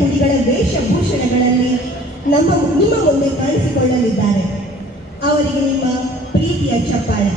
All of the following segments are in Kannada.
ಹುಲಿಗಳ ವೇಷಭೂಷಣಗಳಲ್ಲಿ ನಿಮ್ಮ ಮುಂದೆ ಕಾಣಿಸಿಕೊಳ್ಳಲಿದ್ದಾರೆ. ಅವರಿಗೆ ನಿಮ್ಮ ಪ್ರೀತಿಯ ಚಪ್ಪಾಳೆ.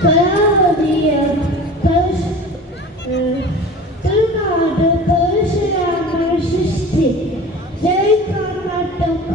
ಕರಾವಳಿಯ ತುಳುನಾಡು ಪರಶುರಾಮ ಸೃಷ್ಟಿ. ಜೈ ಕರ್ನಾಟಕ.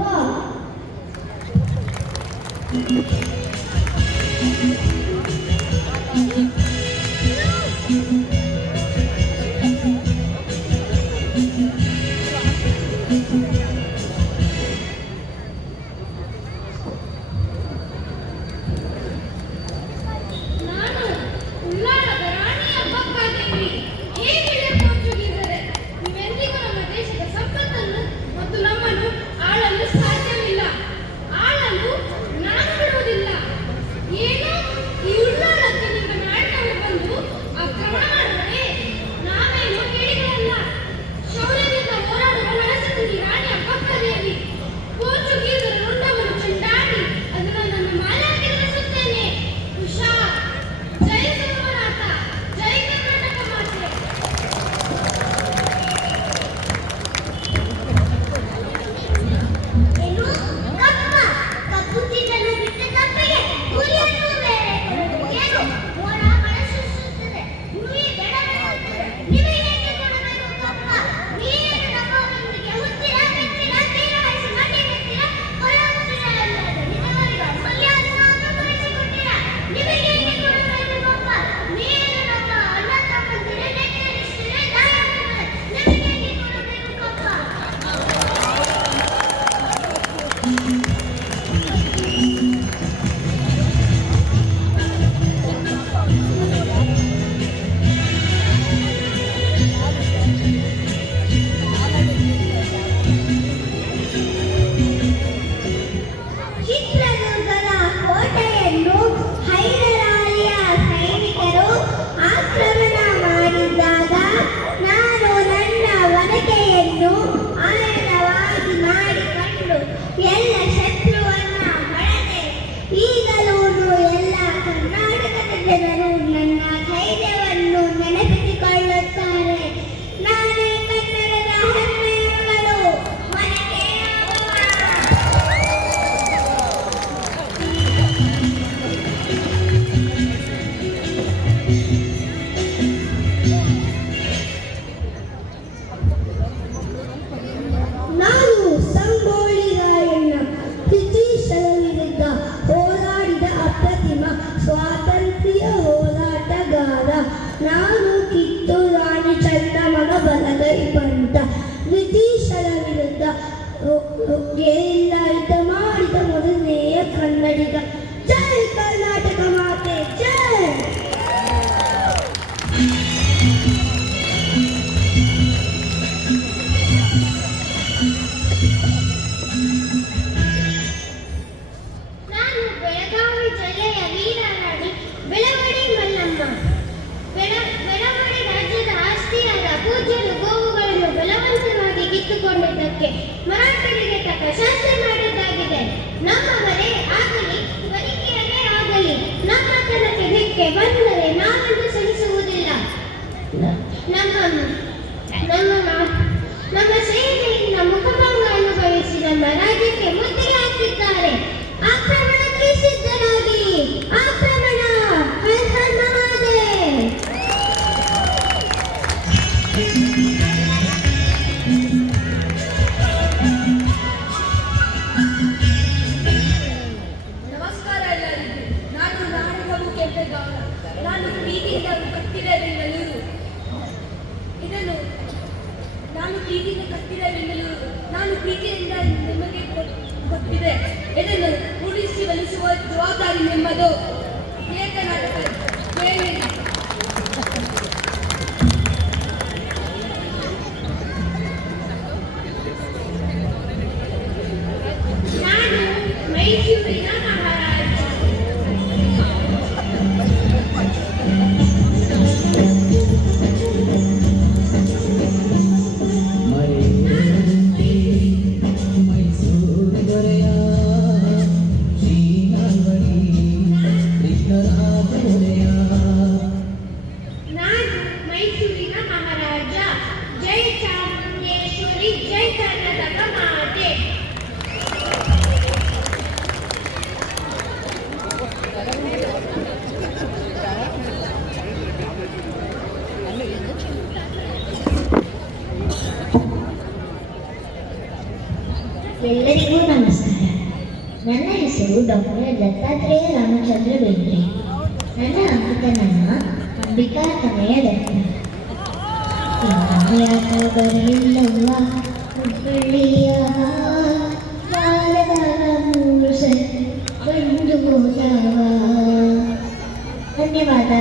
ಆಳವಾಗಿ ಮಾಡಿಕೊಂಡು ಎಲ್ಲ ರಕ್ಷಿಸುವ ಜವಾಬ್ದಾರಿ ನಿಮ್ಮದು. ಏಕನಾಟಕ ಕೇಳಿ. ನಾನು ಮೈಸೂರಿನ ಮಹಾರಾಜ. ನಾನು ಮೈಸೂರಿನ ಮಹಾರಾಜ. ಜೈ ಚಾಮುಂಡೇಶ್ವರಿ, ಜೈ ಕರ್ನಾಟಕ ಮಾತೆ. ಎಲ್ಲರಿಗೂ ನಮಸ್ಕಾರ. ನನ್ನ ಹೆಸರು ಡಾಕ್ಟರ್ ದತ್ತಾತ್ರೇಯ ರಾಮಚಂದ್ರ ಬೇಂದ್ರೆ. ನನ್ನ ಅಂಕಿತನಾಮ ಅಂಬಿಕಾ ತನಯ ದತ್ತ. ಯಾಕ ಬರಲಿಲ್ಲವ್ವ ಹುಬ್ಬಳ್ಳಿಯ ಬಾಲದಾರ ಮೂರು ಸರಿ ಬಂದು ಹೋದವ. ಧನ್ಯವಾದ.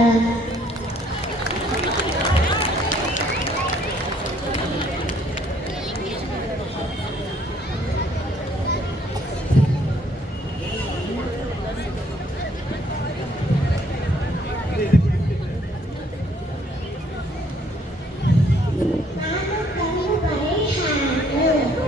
ನಾನು ಕಣ್ಣು ಬರೆ ಹ್ಯಾಂಡು.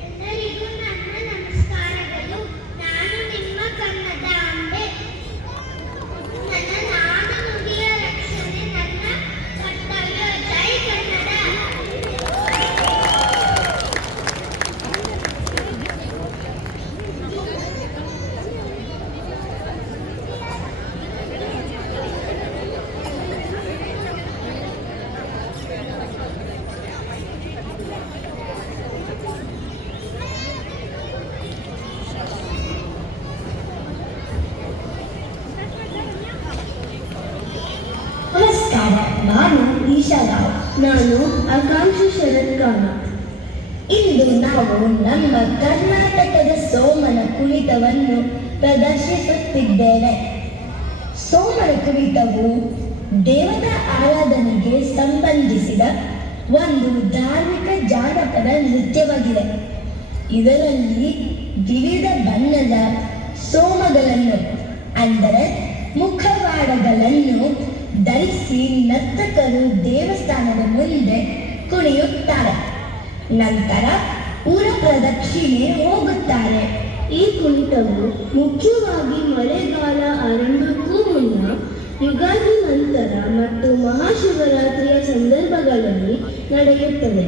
ಎಲ್ಲರಿಗೂ ನನ್ನ ನಮಸ್ಕಾರಗಳು. ನಾನು ನಿಮ್ಮ ಕನ್ನಡಾಂಬೆ. ನನ್ನ ನಾಡನುಡಿಯ ರಕ್ಷಣೆ ನನ್ನ ಕರ್ತವ್ಯ. ಜೈ ಕನ್ನಡ. ನಮಸ್ಕಾರ, ನಾನು ಈಶಾ ರಾವ್. ನಾನು ಆಕಾಂಕ್ಷಿ ಶರತ್ ಕಾಮತ್. ಇಂದು ನಾವು ನಮ್ಮ ಕರ್ನಾಟಕದ ಸೋಮನ ಕುಣಿತವನ್ನು ಪ್ರದರ್ಶಿಸುತ್ತಿದ್ದೇವೆ. ಸೋಮನ ಕುಣಿತವು ದೇವತಾ ಆರಾಧನೆಗೆ ಸಂಬಂಧಿಸಿದ ಒಂದು ಧಾರ್ಮಿಕ ಜಾನಪದ ನೃತ್ಯವಾಗಿದೆ. ಇದರಲ್ಲಿ ವಿವಿಧ ಬಣ್ಣದ ಸೋಮಗಳನ್ನು ಅಂದರೆ ಮುಖವಾಡಗಳನ್ನು ಧರಿಸಿ ನರ್ತಕರು ದೇವಸ್ಥಾನದ ಮುಂದೆ ಕುಣಿಯುತ್ತಾರೆ. ನಂತರ ಊರ ಪ್ರದಕ್ಷಿಣೆ ಹೋಗುತ್ತಾರೆ. ಈ ಕುಣಿತವು ಮುಖ್ಯವಾಗಿ ಮಳೆಗಾಲ ಆರಂಭಕ್ಕೂ ಮುನ್ನ, ಯುಗಾದಿ ನಂತರ ಮತ್ತು ಮಹಾಶಿವರಾತ್ರಿಯ ಸಂದರ್ಭಗಳಲ್ಲಿ ನಡೆಯುತ್ತದೆ.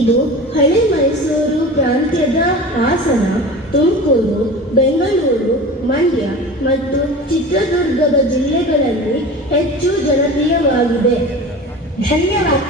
ಇದು ಹಳೆ ಮೈಸೂರು ಪ್ರಾಂತ್ಯದ ಹಾಸನ, ತುಮಕೂರು, ಬೆಂಗಳೂರು, ಮಂಡ್ಯ ಮತ್ತು ಚಿತ್ರದುರ್ಗದ ಜಿಲ್ಲೆಗಳಲ್ಲಿ ಹೆಚ್ಚು ಜನಪ್ರಿಯವಾಗಿದೆ. ಧನ್ಯವಾದ.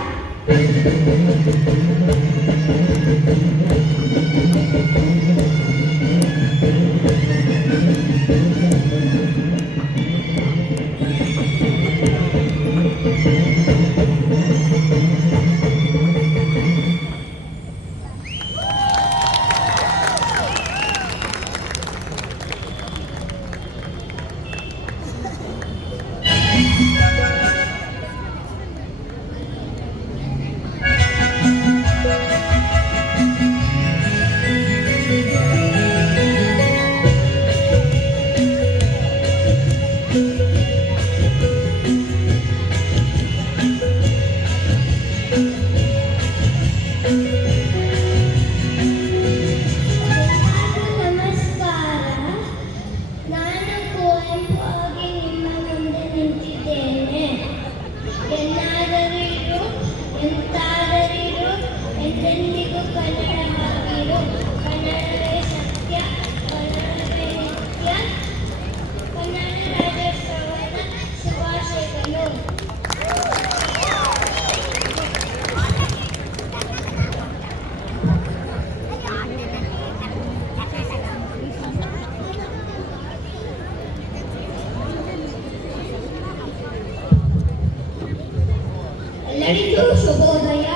ಎಲ್ಲರಿಗೂ ಶುಭೋದಯ.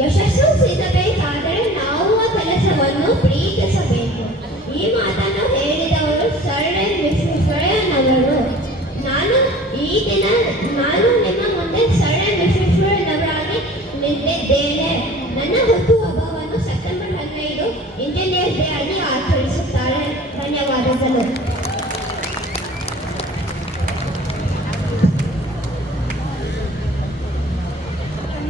ಯಶಸ್ಸು ಸಿಗಬೇಕಾದರೆ ನಾವು ಆ ಕೆಲಸವನ್ನು ಪ್ರೀತಿಸಬೇಕು. ಈ ಮಾತನ್ನು ಹೇಳಿದವರು ಸರ್ ಎಂ ವಿಶ್ವೇಶ್ವರಯ್ಯನವರು. ನಾನು ನಿಮ್ಮ ಮುಂದೆ ಸರ್ ಎಂ ವಿಶ್ವೇಶ್ವರಯ್ಯನವರಾಗಿ ನಿಂತಿದ್ದೇನೆ. ನನ್ನ ಹುಟ್ಟುಹಬ್ಬವನ್ನು ಸೆಪ್ಟೆಂಬರ್ 15 ಇಂಜಿನಿಯರ್ ಡೇ ಆಗಿ ಆಚರಿಸುತ್ತಾರೆ. ಧನ್ಯವಾದಗಳು.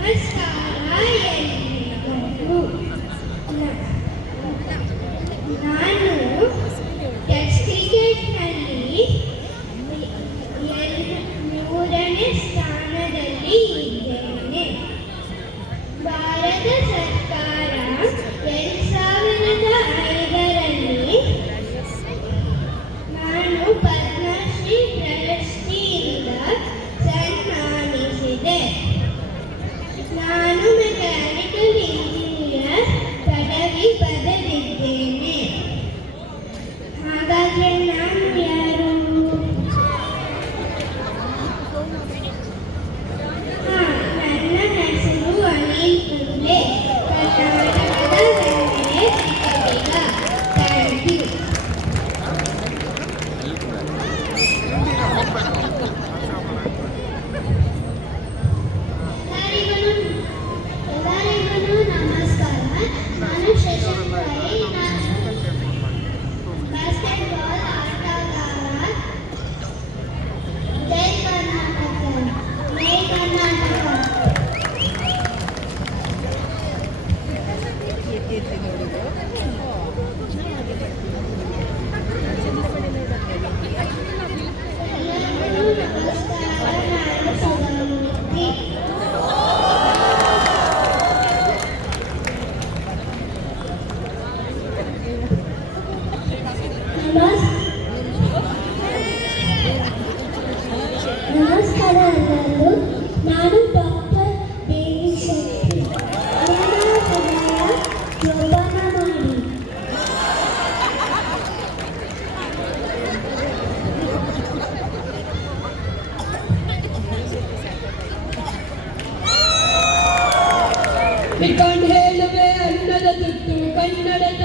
ನಮಸ್ಕಾರ ಎಲ್ಲರಿಗೂ. ನಾನು ಟೆಸ್ಟ್ ಕ್ರಿಕೆಟ್ನಲ್ಲಿ 3ನೇ ಸ್ಥಾನದಲ್ಲಿ ಇದ್ದೇನೆ. ಭಾರತ ಸರ್ಕಾರ 2005ರಲ್ಲಿ ನಾನು ಪದ್ಮಶ್ರೀ ಪ್ರಶಸ್ತಿಯಿಂದ ಸನ್ಮಾನಿಸಿದೆ. ನಾನು ಮೆಕ್ಯಾನಿಕಲ್ ಇಂಜಿನಿಯರ್ ಪದವಿ ಪಡೆದಿದ್ದೇನೆ. ಹಾಗಾದರೆ ನಾನು ಯಾರು? ನನ್ನ ಹೆಸರು ಅನಿಲ್ ಕುಂಬ್ಳೆ. ಕರ್ನಾಟಕದ ಹೆಮ್ಮೆಯ ಕ್ರಿಕೆಟಿಗ. Thank you. ಎಲ್ಲರಿಗೂ ನಮಸ್ಕಾರ. ನಾನು ಶಶಾಂಕ್ ಪೈ. ನಾನು ಬಾಸ್ಕೆಟ್ಬಾಲ್ ಆಟಗಾರ. ಜೈ ಕರ್ನಾಟಕ, ಜೈ ಕರ್ನಾಟಕ. ಎಲ್ಲರಿಗೂ ನಮಸ್ಕಾರ. ನಾನು ಸುಧಾಮೂರ್ತಿ. ನಮಸ್ಕಾರ ಎಲ್ಲರೂ. ನಾನು ಡಾಕ್ಟರ್ ದೇವಿ ಶೆಟ್ಟಿ. ನನ್ನ ಹೃದಯ ಜೋಪಾನ ಮಾಡಿ. ಬಿಕೊಂಡು ಹೇಳುವೆ ಅನ್ನದ ತುತ್ತು ಕನ್ನಡದ